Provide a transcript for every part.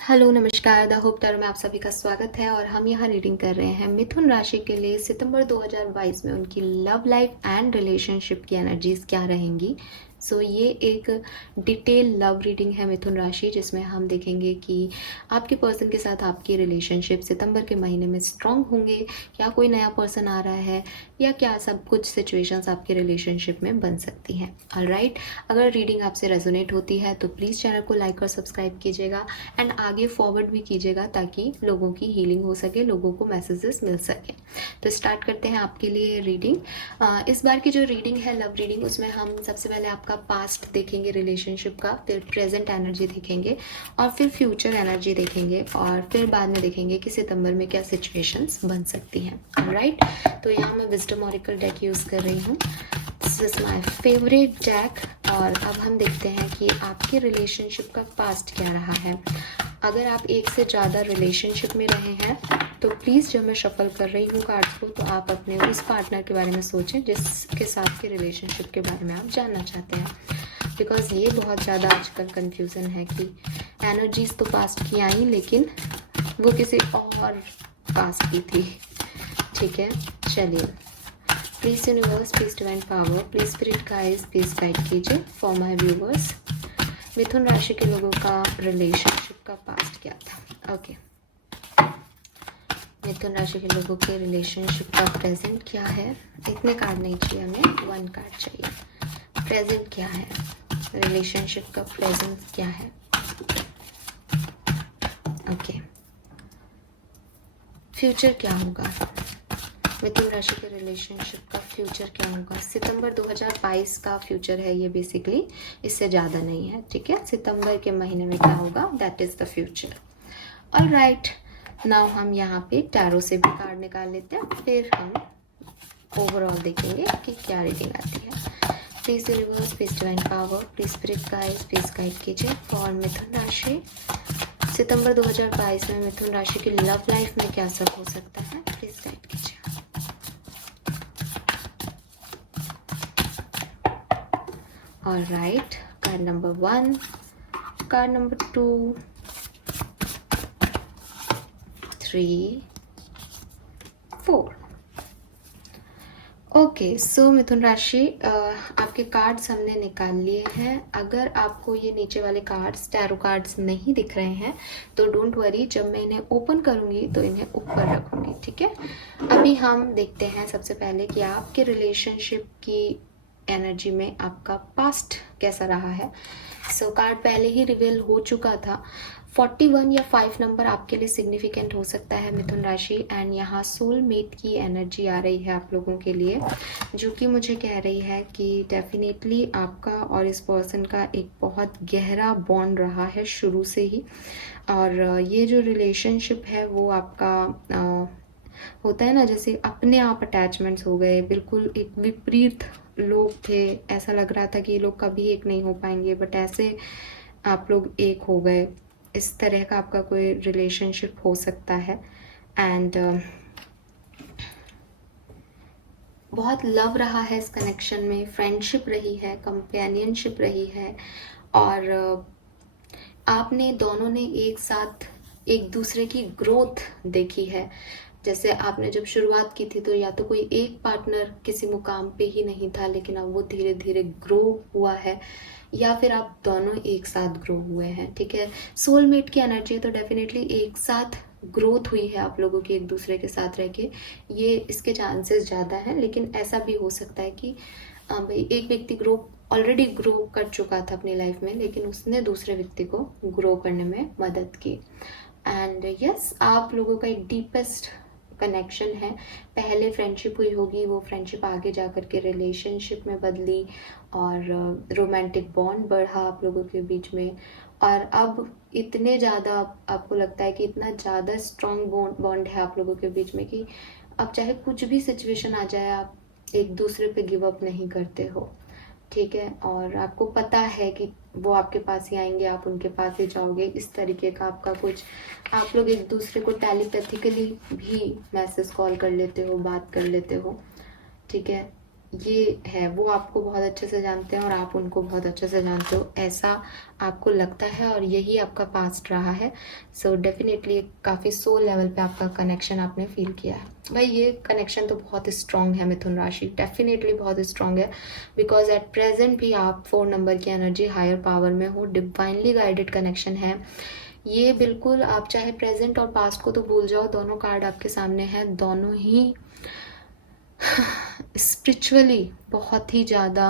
Hello नमस्कार the hope tarot में आप सभी का स्वागत है और हम यहाँ रीडिंग कर रहे हैं मिथुन राशि के लिए सितंबर 2022 में उनकी लव लाइफ एंड रिलेशनशिप की एनर्जीज क्या रहेंगी। ये एक डिटेल लव रीडिंग है मिथुन राशि, जिसमें हम देखेंगे कि आपके पर्सन के साथ आपकी रिलेशनशिप सितंबर के महीने में स्ट्रांग होंगे, क्या कोई नया पर्सन आ रहा है या क्या सब कुछ सिचुएशंस आपके रिलेशनशिप में बन सकती हैं। ऑलराइट, अगर रीडिंग आपसे रेजोनेट होती है तो प्लीज़ चैनल को लाइक और सब्सक्राइब कीजिएगा एंड आगे फॉरवर्ड भी कीजिएगा ताकि लोगों की हीलिंग हो सके, लोगों को मैसेजेस मिल सके। तो स्टार्ट करते हैं आपके लिए रीडिंग। इस बार की जो रीडिंग है लव रीडिंग, उसमें हम सबसे पहले आपका पास्ट देखेंगे रिलेशनशिप का, फिर प्रेजेंट एनर्जी देखेंगे और फिर फ्यूचर एनर्जी देखेंगे और फिर बाद में देखेंगे कि सितंबर में क्या सिचुएशंस बन सकती हैं। ऑलराइट, तो यहाँ मैं विजडम ऑरेकल डेक यूज़ कर रही हूँ। This is my favourite deck और अब हम देखते हैं कि आपके रिलेशनशिप का पास्ट क्या रहा है। अगर आप एक से ज़्यादा रिलेशनशिप में रहे हैं तो प्लीज़ जब मैं शफल कर रही हूँ कार्ड्स को तो आप अपने उस पार्टनर के बारे में सोचें जिसके साथ के रिलेशनशिप के बारे में आप जानना चाहते हैं। बिकॉज ये बहुत ज़्यादा आजकल कन्फ्यूज़न है कि एनर्जीज तो पास्ट की आई लेकिन वो किसी और पास्ट की थी। ठीक है, चलिए। Please universe, please divine power, please spirit guides, please guide कीजिए फॉर माय व्यूवर्स। मिथुन राशि के लोगों का रिलेशनशिप का पास्ट क्या था। ओके, मिथुन राशि के लोगों के रिलेशनशिप का प्रेजेंट क्या है। इतने कार्ड नहीं चाहिए हमें, वन कार्ड चाहिए। प्रेजेंट क्या है, रिलेशनशिप का प्रेजेंट क्या है। ओके, फ्यूचर क्या होगा, मिथुन राशि के रिलेशनशिप का फ्यूचर क्या होगा। सितंबर 2022 का फ्यूचर है ये बेसिकली, इससे ज़्यादा नहीं है। ठीक है, सितंबर के महीने में क्या होगा, that is the future. Alright, now हम यहाँ पे टैरो से भी कार्ड निकाल लेते हैं, फिर हम ओवरऑल देखेंगे कि क्या रीडिंग आती है। Please universe, please divine power, please spirit guides, please guide कीजिए फॉर मिथुन राशि। सितंबर 2022 में मिथुन राशि की लव लाइफ में क्या सब हो सकता है, प्लीज़ गाइड कीजिए। Alright, card number 1, card number 2, 3, 4. Okay, सो मिथुन राशि, आपके कार्ड्स हमने निकाल लिए हैं। अगर आपको ये नीचे वाले कार्ड्स टैरो कार्ड्स नहीं दिख रहे हैं तो डोंट वरी, जब मैं इन्हें ओपन करूँगी तो इन्हें ऊपर रखूँगी। ठीक है, अभी हम देखते हैं सबसे पहले कि आपके रिलेशनशिप की एनर्जी में आपका पास्ट कैसा रहा है। कार्ड पहले ही रिवील हो चुका था। 41 या 5 नंबर आपके लिए सिग्निफिकेंट हो सकता है मिथुन राशि, एंड यहाँ सोलमेट की एनर्जी आ रही है आप लोगों के लिए, जो कि मुझे कह रही है कि डेफिनेटली आपका और इस पर्सन का एक बहुत गहरा बॉन्ड रहा है शुरू से ही। और ये जो रिलेशनशिप है वो आपका होता है ना, जैसे अपने आप अटैचमेंट्स हो गए, बिल्कुल एक विपरीत लोग थे, ऐसा लग रहा था कि ये लोग कभी एक नहीं हो पाएंगे, बट ऐसे आप लोग एक हो गए। इस तरह का आपका कोई रिलेशनशिप हो सकता है एंड बहुत लव रहा है इस कनेक्शन में, फ्रेंडशिप रही है, कंपेनियनशिप रही है और आपने दोनों ने एक साथ एक दूसरे की ग्रोथ देखी है। जैसे आपने जब शुरुआत की थी तो या तो कोई एक पार्टनर किसी मुकाम पे ही नहीं था, लेकिन अब वो धीरे धीरे ग्रो हुआ है, या फिर आप दोनों एक साथ ग्रो हुए हैं। ठीक है, सोलमेट की एनर्जी है तो डेफिनेटली एक साथ ग्रोथ हुई है आप लोगों की एक दूसरे के साथ रह के, ये इसके चांसेस ज़्यादा हैं। लेकिन ऐसा भी हो सकता है कि भाई एक व्यक्ति ऑलरेडी ग्रो कर चुका था अपनी लाइफ में, लेकिन उसने दूसरे व्यक्ति को ग्रो करने में मदद की। एंड यस, आप लोगों का एक डीपेस्ट कनेक्शन है। पहले फ्रेंडशिप हुई होगी, वो फ्रेंडशिप आगे जा कर के रिलेशनशिप में बदली और रोमांटिक बॉन्ड बढ़ा आप लोगों के बीच में, और अब इतने ज़्यादा आपको लगता है कि इतना ज़्यादा स्ट्रॉन्ग बॉन्ड है आप लोगों के बीच में कि अब चाहे कुछ भी सिचुएशन आ जाए आप एक दूसरे पे गिव अप नहीं करते हो। ठीक है, और आपको पता है कि वो आपके पास ही आएंगे, आप उनके पास ही जाओगे, इस तरीके का आपका कुछ, आप लोग एक दूसरे को टेलीपैथिकली भी मैसेज कॉल कर लेते हो, बात कर लेते हो। ठीक है, ये है, वो आपको बहुत अच्छे से जानते हैं और आप उनको बहुत अच्छे से जानते हो, ऐसा आपको लगता है और यही आपका पास्ट रहा है। सो डेफिनेटली काफ़ी सोल लेवल पे आपका कनेक्शन आपने फील किया है। भाई ये कनेक्शन तो बहुत स्ट्रॉन्ग है मिथुन राशि, डेफिनेटली बहुत स्ट्रॉन्ग है, बिकॉज एट प्रेजेंट भी आप 4 नंबर की एनर्जी हायर पावर में हो, डिवाइनली गाइडेड कनेक्शन है ये। बिल्कुल आप चाहे प्रेजेंट और पास्ट को तो भूल जाओ, दोनों कार्ड आपके सामने हैं, दोनों ही स्पिरिचुअली बहुत ही ज़्यादा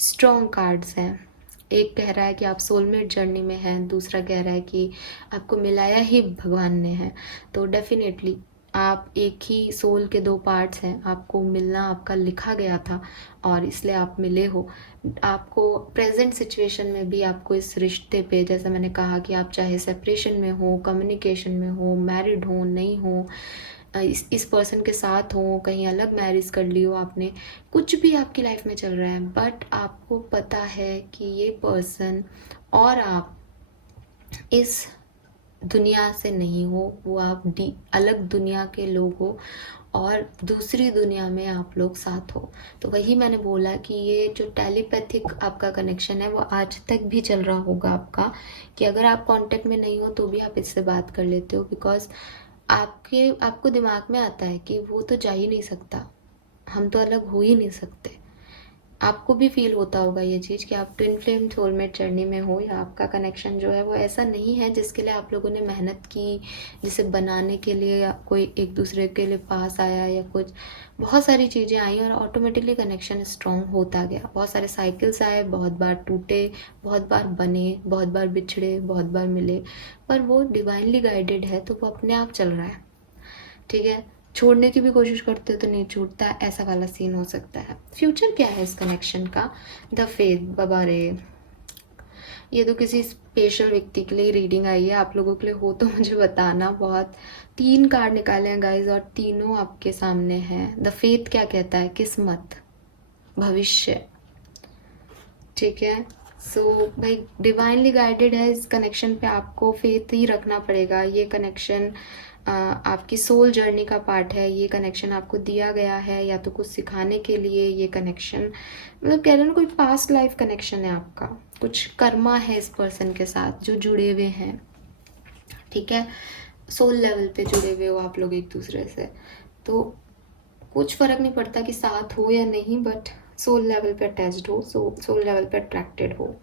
स्ट्रॉन्ग कार्ड्स हैं। एक कह रहा है कि आप सोलमेट जर्नी में हैं, दूसरा कह रहा है कि आपको मिलाया ही भगवान ने है। तो डेफिनेटली आप एक ही सोल के 2 पार्ट्स हैं, आपको मिलना आपका लिखा गया था और इसलिए आप मिले हो। आपको प्रेजेंट सिचुएशन में भी आपको इस रिश्ते पे, जैसा मैंने कहा कि आप चाहे सेपरेशन में हो, कम्युनिकेशन में हो, मैरिड हो, नहीं हो, इस पर्सन के साथ हो, कहीं अलग मैरिज कर ली हो आपने, कुछ भी आपकी लाइफ में चल रहा है, बट आपको पता है कि ये पर्सन और आप इस दुनिया से नहीं हो, वो आप अलग दुनिया के लोग हो और दूसरी दुनिया में आप लोग साथ हो। तो वही मैंने बोला कि ये जो टेलीपैथिक आपका कनेक्शन है वो आज तक भी चल रहा होगा आपका, कि अगर आप कांटेक्ट में नहीं हो तो भी आप इससे बात कर लेते हो, बिकॉज आपको दिमाग में आता है कि वो तो जा ही नहीं सकता, हम तो अलग हो ही नहीं सकते। आपको भी फील होता होगा ये चीज़ कि आप ट्विन फ्लेम सोलमेट जर्नी में हो, या आपका कनेक्शन जो है वो ऐसा नहीं है जिसके लिए आप लोगों ने मेहनत की, जिसे बनाने के लिए या कोई एक दूसरे के लिए पास आया या कुछ, बहुत सारी चीज़ें आई और ऑटोमेटिकली कनेक्शन स्ट्रॉन्ग होता गया। बहुत सारे साइकिल्स आए, बहुत बार टूटे, बहुत बार बने, बहुत बार बिछड़े, बहुत बार मिले, पर वो डिवाइनली गाइडेड है तो वो अपने आप चल रहा है। ठीक है, छोड़ने की भी कोशिश करते हो तो नहीं छूटता, ऐसा वाला सीन हो सकता है। फ्यूचर क्या है इस कनेक्शन का? द फेथ, बाबा रे, ये तो किसी स्पेशल व्यक्ति के लिए रीडिंग आई है, आप लोगों के लिए हो तो मुझे बताना। बहुत 3 कार्ड निकाले हैं गाइज और तीनों आपके सामने हैं। द फेथ क्या कहता है? किस्मत, भविष्य। ठीक है, सो भाई डिवाइनली गाइडेड है, इस कनेक्शन पे आपको फेथ ही रखना पड़ेगा। ये कनेक्शन आपकी सोल जर्नी का पार्ट है, ये कनेक्शन आपको दिया गया है या तो कुछ सिखाने के लिए। ये कनेक्शन मतलब कह रहे हैं ना, कोई पास्ट लाइफ कनेक्शन है आपका, कुछ कर्मा है इस पर्सन के साथ जो जुड़े हुए हैं। ठीक है, सोल लेवल पे जुड़े हुए हो आप लोग एक दूसरे से, तो कुछ फ़र्क नहीं पड़ता कि साथ हो या नहीं, बट सोल लेवल पे अटैच्ड हो, सोल लेवल पे अट्रैक्टेड हो।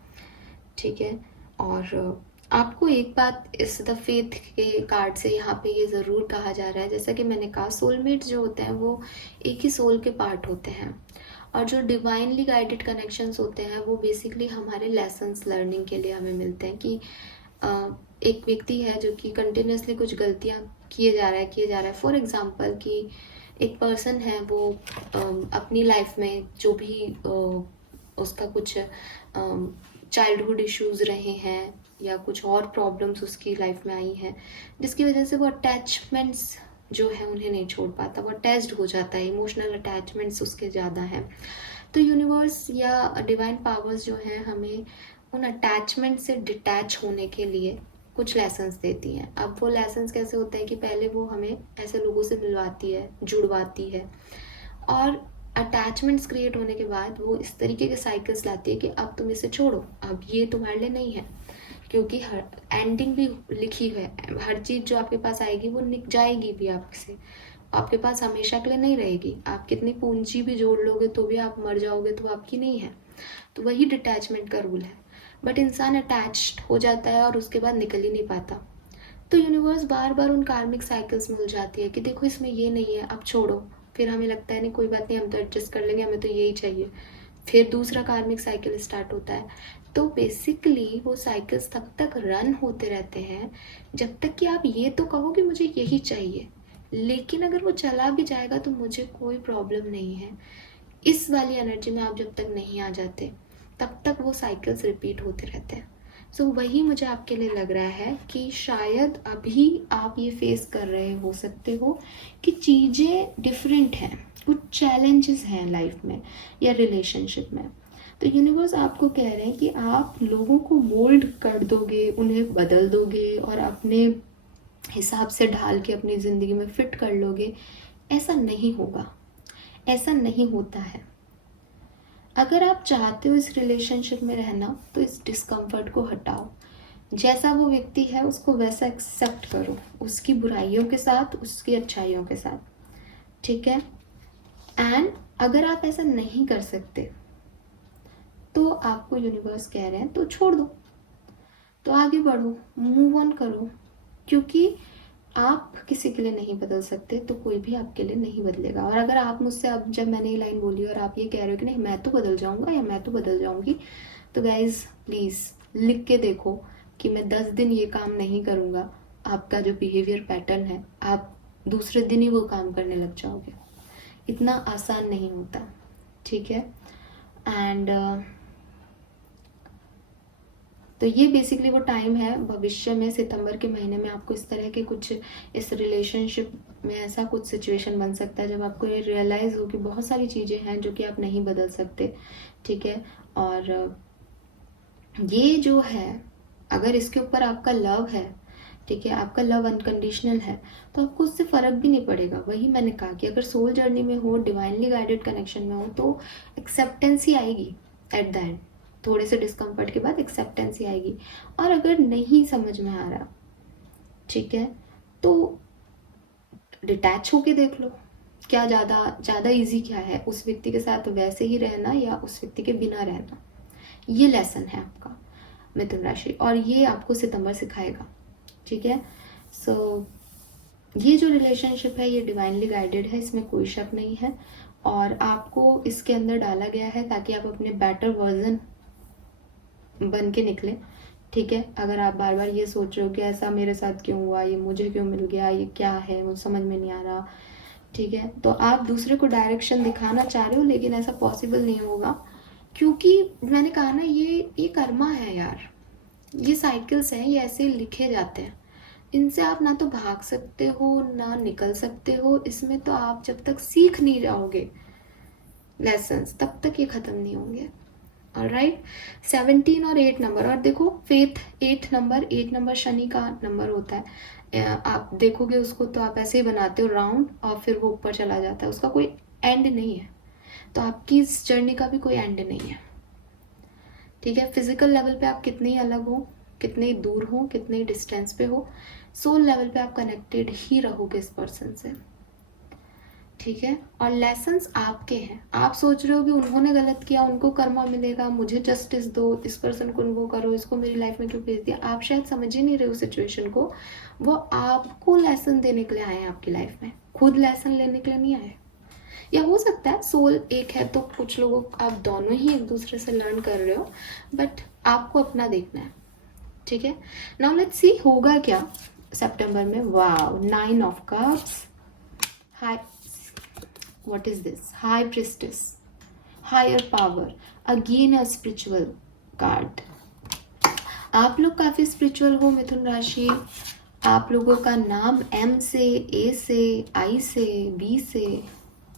ठीक है, और आपको एक बात इस द फेथ के कार्ड से यहाँ पे ये ज़रूर कहा जा रहा है, जैसा कि मैंने कहा सोलमेट जो होते हैं वो एक ही सोल के पार्ट होते हैं, और जो डिवाइनली गाइडेड कनेक्शंस होते हैं वो बेसिकली हमारे लेसन्स लर्निंग के लिए हमें मिलते हैं। कि एक व्यक्ति है जो कि कंटिन्यूसली कुछ गलतियाँ किए जा रहा है। फॉर एग्जांपल कि एक पर्सन है, वो अपनी लाइफ में जो भी उसका कुछ चाइल्डहुड इश्यूज़ रहे हैं या कुछ और प्रॉब्लम्स उसकी लाइफ में आई हैं, जिसकी वजह से वो अटैचमेंट्स जो है उन्हें नहीं छोड़ पाता, वो अटैच्ड हो जाता है, इमोशनल अटैचमेंट्स उसके ज़्यादा हैं। तो यूनिवर्स या डिवाइन पावर्स जो हैं हमें उन अटैचमेंट से डिटैच होने के लिए कुछ लेसन्स देती हैं। अब वो लेसन्स कैसे होते हैं कि पहले वो हमें ऐसे लोगों से मिलवाती है, जुड़वाती है, और अटैचमेंट्स क्रिएट होने के बाद वो इस तरीके के साइकिल्स लाती है कि अब तुम इसे छोड़ो, अब ये तुम्हारे लिए नहीं है। क्योंकि हर एंडिंग भी लिखी है, हर चीज़ जो आपके पास आएगी वो निक जाएगी भी आपसे, आपके पास हमेशा के लिए नहीं रहेगी। आप कितनी पूंजी भी जोड़ लोगे तो भी आप मर जाओगे तो आपकी नहीं है। तो वही डिटैचमेंट का रूल है, बट इंसान अटैच्ड हो जाता है और उसके बाद निकल ही नहीं पाता। तो यूनिवर्स बार बार उन कार्मिक साइकिल्स में उलझाती है कि देखो इसमें ये नहीं है, अब छोड़ो। फिर हमें लगता है नहीं कोई बात नहीं, हम तो एडजस्ट कर लेंगे, हमें तो यही चाहिए। फिर दूसरा कार्मिक साइकिल स्टार्ट होता है। तो बेसिकली वो साइकिल्स तब तक रन होते रहते हैं जब तक कि आप ये तो कहो कि मुझे यही चाहिए, लेकिन अगर वो चला भी जाएगा तो मुझे कोई प्रॉब्लम नहीं है। इस वाली एनर्जी में आप जब तक नहीं आ जाते तब तक वो साइकिल्स रिपीट होते रहते हैं। सो वही मुझे आपके लिए लग रहा है कि शायद अभी आप ये फेस कर रहे हो सकते हो कि चीज़ें डिफरेंट हैं, कुछ चैलेंजेस हैं लाइफ में या रिलेशनशिप में। तो यूनिवर्स आपको कह रहे हैं कि आप लोगों को मोल्ड कर दोगे, उन्हें बदल दोगे और अपने हिसाब से ढाल के अपनी ज़िंदगी में फिट कर लोगे। ऐसा नहीं होगा, ऐसा नहीं होता है। अगर आप चाहते हो इस रिलेशनशिप में रहना तो इस डिस्कम्फर्ट को हटाओ। जैसा वो व्यक्ति है उसको वैसा एक्सेप्ट करो, उसकी बुराइयों के साथ, उसकी अच्छाइयों के साथ, ठीक है। एंड अगर आप ऐसा नहीं कर सकते तो आपको यूनिवर्स कह रहे हैं तो छोड़ दो, तो आगे बढ़ो, मूव ऑन करो, क्योंकि आप किसी के लिए नहीं बदल सकते तो कोई भी आपके लिए नहीं बदलेगा। और अगर आप मुझसे, अब जब मैंने ये लाइन बोली और आप ये कह रहे हो कि नहीं मैं तो बदल जाऊंगा या मैं तो बदल जाऊंगी, तो गाइज प्लीज़ लिख के देखो कि मैं 10 दिन ये काम नहीं करूँगा, आपका जो बिहेवियर पैटर्न है आप दूसरे दिन ही वो काम करने लग जाओगे। इतना आसान नहीं होता, ठीक है। एंड तो ये बेसिकली वो टाइम है भविष्य में, सितंबर के महीने में आपको इस तरह के कुछ, इस रिलेशनशिप में ऐसा कुछ सिचुएशन बन सकता है जब आपको ये रियलाइज़ हो कि बहुत सारी चीज़ें हैं जो कि आप नहीं बदल सकते, ठीक है। और ये जो है, अगर इसके ऊपर आपका लव है, ठीक है, आपका लव अनकंडीशनल है, तो आपको उससे फ़र्क भी नहीं पड़ेगा। वही मैंने कहा कि अगर सोल जर्नी में हो, डिवाइनली गाइडेड कनेक्शन में हो, तो एक्सेप्टेंस ही आएगी एट द एंड। थोड़े से डिस्कम्फर्ट के बाद एक्सेप्टेंस ही आएगी। और अगर नहीं समझ में आ रहा, ठीक है, तो डिटैच होके देख लो। क्या ज़्यादा इजी क्या है, उस व्यक्ति के साथ वैसे ही रहना या उस व्यक्ति के बिना रहना। ये लेसन है आपका मिथुन राशि, और ये आपको सितंबर सिखाएगा, ठीक है। सो ये जो रिलेशनशिप है ये डिवाइनली गाइडेड है, इसमें कोई शक नहीं है, और आपको इसके अंदर डाला गया है ताकि आप अपने बेटर वर्जन बन के निकले, ठीक है। अगर आप बार बार ये सोच रहे हो कि ऐसा मेरे साथ क्यों हुआ, ये मुझे क्यों मिल गया, ये क्या है, मुझे समझ में नहीं आ रहा, ठीक है, तो आप दूसरे को डायरेक्शन दिखाना चाह रहे हो, लेकिन ऐसा पॉसिबल नहीं होगा, क्योंकि मैंने कहा ना, ये कर्मा है यार, ये साइकिल्स हैं, ये ऐसे लिखे जाते हैं, इनसे आप ना तो भाग सकते हो ना निकल सकते हो। इसमें तो आप जब तक सीख नहीं जाओगे लेसन्स, तब तक ये ख़त्म नहीं होंगे। ऑलराइट, 17 और 8 नंबर, और देखो फेथ 8 नंबर शनि का नंबर होता है। आप देखोगे उसको तो आप ऐसे ही बनाते हो राउंड, और फिर वो ऊपर चला जाता है, उसका कोई एंड नहीं है। तो आपकी इस जर्नी का भी कोई एंड नहीं है, ठीक है। फिजिकल लेवल पे आप कितने ही अलग हो, कितने ही दूर हो, कितने ही डिस्टेंस पे हो, सोल लेवल पे आप कनेक्टेड ही रहोगे इस पर्सन से, ठीक है। और लेसन्स आपके हैं। आप सोच रहे हो कि उन्होंने गलत किया, उनको कर्मा मिलेगा, मुझे जस्टिस दो, इस पर्सन को वो करो, इसको मेरी लाइफ में क्यों भेज दिया। आप शायद समझ ही नहीं रहे हो सिचुएशन को। वो आपको लेसन देने के लिए आए हैं आपकी लाइफ में, खुद लेसन लेने के लिए नहीं आए। या हो सकता है सोल एक है तो कुछ लोगों, आप दोनों ही एक दूसरे से लर्न कर रहे हो, बट आपको अपना देखना है, ठीक है। नाउ लेट्स सी होगा क्या सितंबर में। Wow, 9 of cups, high, what is this, high priestess, higher power, again a spiritual card। आप लोग काफी स्पिरिचुअल हो मिथुन राशि। आप लोगों का नाम एम से, ए से, आई से, बी से,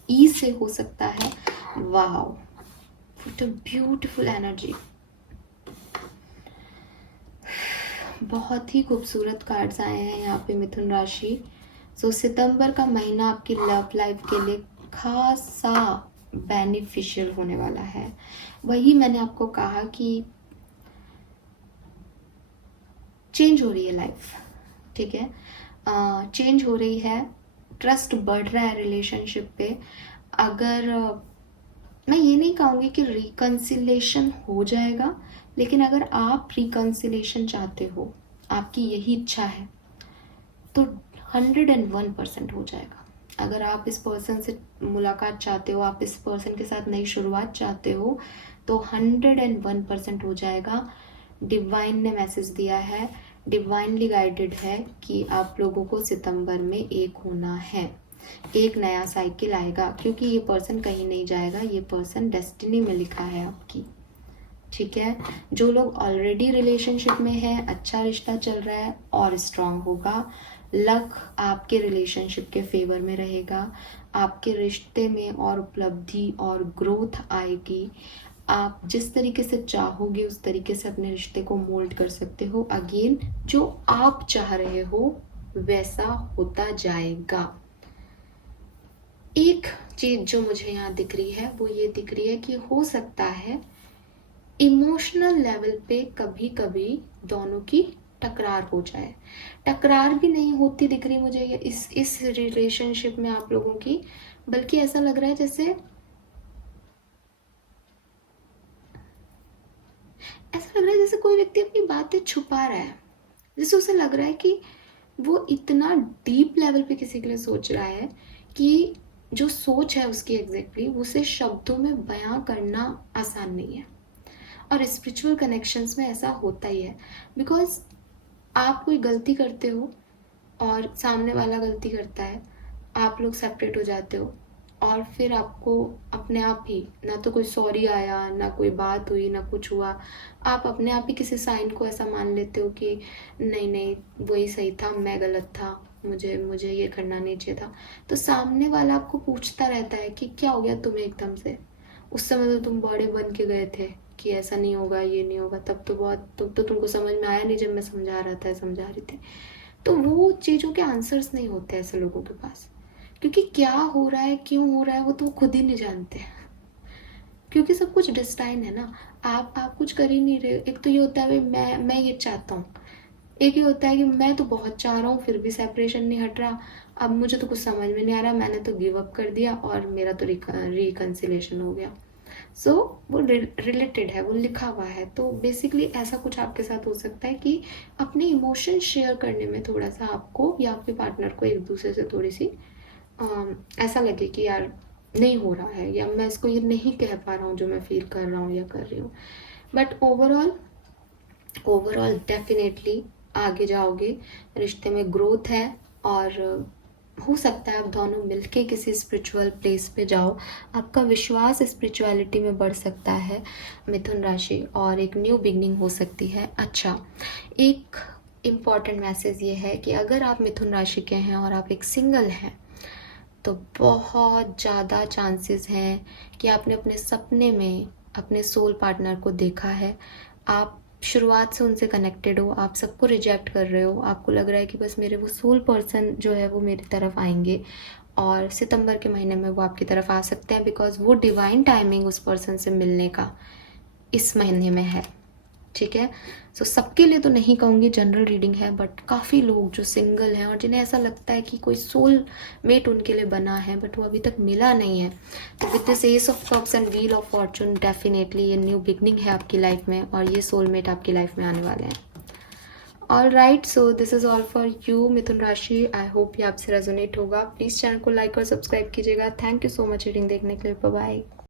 ई से हो सकता है। Wow, what a beautiful energy. बहुत ही खूबसूरत कार्ड्स आए हैं यहाँ पे मिथुन राशि। सो सितंबर का महीना आपकी लव लाइफ के लिए खासा बेनिफिशियल होने वाला है। वही मैंने आपको कहा कि चेंज हो रही है लाइफ, ठीक है, चेंज हो रही है, ट्रस्ट बढ़ रहा है रिलेशनशिप पे। अगर मैं ये नहीं कहूँगी कि रिकन्सिलेशन हो जाएगा, लेकिन अगर आप रिकन्सिलेशन चाहते हो, आपकी यही इच्छा है, तो 101% हो जाएगा। अगर आप इस पर्सन से मुलाकात चाहते हो, आप इस पर्सन के साथ नई शुरुआत चाहते हो, तो 101% हो जाएगा। डिवाइन ने मैसेज दिया है, डिवाइनली गाइडेड है कि आप लोगों को सितंबर में एक होना है, एक नया साइकिल आएगा, क्योंकि ये पर्सन कहीं नहीं जाएगा, ये पर्सन डेस्टिनी में लिखा है आपकी, ठीक है। जो लोग ऑलरेडी रिलेशनशिप में हैं, अच्छा रिश्ता चल रहा है और स्ट्रांग होगा। लक आपके रिलेशनशिप के फेवर में रहेगा, आपके रिश्ते में और उपलब्धि और ग्रोथ आएगी। आप जिस तरीके से चाहोगे उस तरीके से अपने रिश्ते को मोल्ड कर सकते हो। अगेन, जो आप चाह रहे हो वैसा होता जाएगा। एक चीज़ जो मुझे यहाँ दिख रही है वो ये दिख रही है कि हो सकता है इमोशनल लेवल पे कभी कभी दोनों की टकरार हो जाए। टकरार भी नहीं होती दिख रही मुझे ये इस रिलेशनशिप में आप लोगों की, बल्कि ऐसा लग रहा है जैसे कोई व्यक्ति अपनी बातें छुपा रहा है। जैसे उसे लग रहा है कि वो इतना डीप लेवल पे किसी के लिए सोच रहा है कि जो सोच है उसकी एग्जैक्टली उसे शब्दों में बयां करना आसान नहीं है। और स्पिरिचुअल कनेक्शंस में ऐसा होता ही है, बिकॉज आप कोई गलती करते हो और सामने वाला गलती करता है, आप लोग सेपरेट हो जाते हो और फिर आपको अपने आप ही, ना तो कोई सॉरी आया, ना कोई बात हुई, ना कुछ हुआ, आप अपने आप ही किसी साइन को ऐसा मान लेते हो कि नहीं नहीं वही सही था, मैं गलत था, मुझे मुझे ये करना नहीं चाहिए था। तो सामने वाला आपको पूछता रहता है कि क्या हो गया तुम्हें एकदम से, उस समय तो तुम बड़े बन के गए थे कि ऐसा नहीं होगा ये नहीं होगा, तब तो तुमको समझ में आया नहीं जब मैं समझा रहा था समझा रही थी। तो वो चीज़ों के आंसर्स नहीं होते ऐसे लोगों के पास, क्योंकि क्या हो रहा है क्यों हो रहा है वो तो खुद ही नहीं जानते, क्योंकि सब कुछ डिस्टाइन है ना। आप कुछ कर ही नहीं रहे। एक तो ये होता है भाई मैं ये चाहता हूँ, एक ये होता है कि मैं तो बहुत चाह रहा हूँ फिर भी सेपरेशन नहीं हट रहा, अब मुझे तो कुछ समझ में नहीं आ रहा, मैंने तो गिव अप कर दिया और मेरा तो रिकन्सिलेशन हो गया। सो वो रिलेटेड है, वो लिखा हुआ है। तो बेसिकली ऐसा कुछ आपके साथ हो सकता है कि अपने इमोशन शेयर करने में थोड़ा सा आपको या आपके पार्टनर को एक दूसरे से थोड़ी सी ऐसा लगे कि यार नहीं हो रहा है, या मैं इसको ये नहीं कह पा रहा हूँ जो मैं फील कर रहा हूँ या कर रही हूँ। बट ओवरऑल डेफिनेटली आगे जाओगे, रिश्ते में ग्रोथ है, और हो सकता है आप दोनों मिलके किसी स्पिरिचुअल प्लेस पे जाओ, आपका विश्वास स्पिरिचुअलिटी में बढ़ सकता है मिथुन राशि, और एक न्यू बिगनिंग हो सकती है। अच्छा, एक इम्पॉर्टेंट मैसेज ये है कि अगर आप मिथुन राशि के हैं और आप एक सिंगल हैं तो बहुत ज़्यादा चांसेस हैं कि आपने अपने सपने में अपने सोल पार्टनर को देखा है, आप शुरुआत से उनसे कनेक्टेड हो, आप सबको रिजेक्ट कर रहे हो, आपको लग रहा है कि बस मेरे वो सोल पर्सन जो है वो मेरी तरफ आएंगे, और सितंबर के महीने में वो आपकी तरफ आ सकते हैं, बिकॉज वो डिवाइन टाइमिंग उस पर्सन से मिलने का इस महीने में है। ठीक है, सो सबके लिए तो नहीं कहूँगी, जनरल रीडिंग है, बट काफ़ी लोग जो सिंगल हैं और जिन्हें ऐसा लगता है कि कोई सोल मेट उनके लिए बना है बट वो अभी तक मिला नहीं है, तो with this S of cups and wheel of Fortune definitely ये न्यू बिगनिंग है आपकी लाइफ में, और ये सोलमेट आपकी लाइफ में आने वाले हैं। All right, so this is all for you मिथुन राशि। आई होप ये आपसे रेजोनेट होगा। प्लीज़ चैनल को लाइक और सब्सक्राइब कीजिएगा। Thank you so much reading देखने के लिए। Bye bye.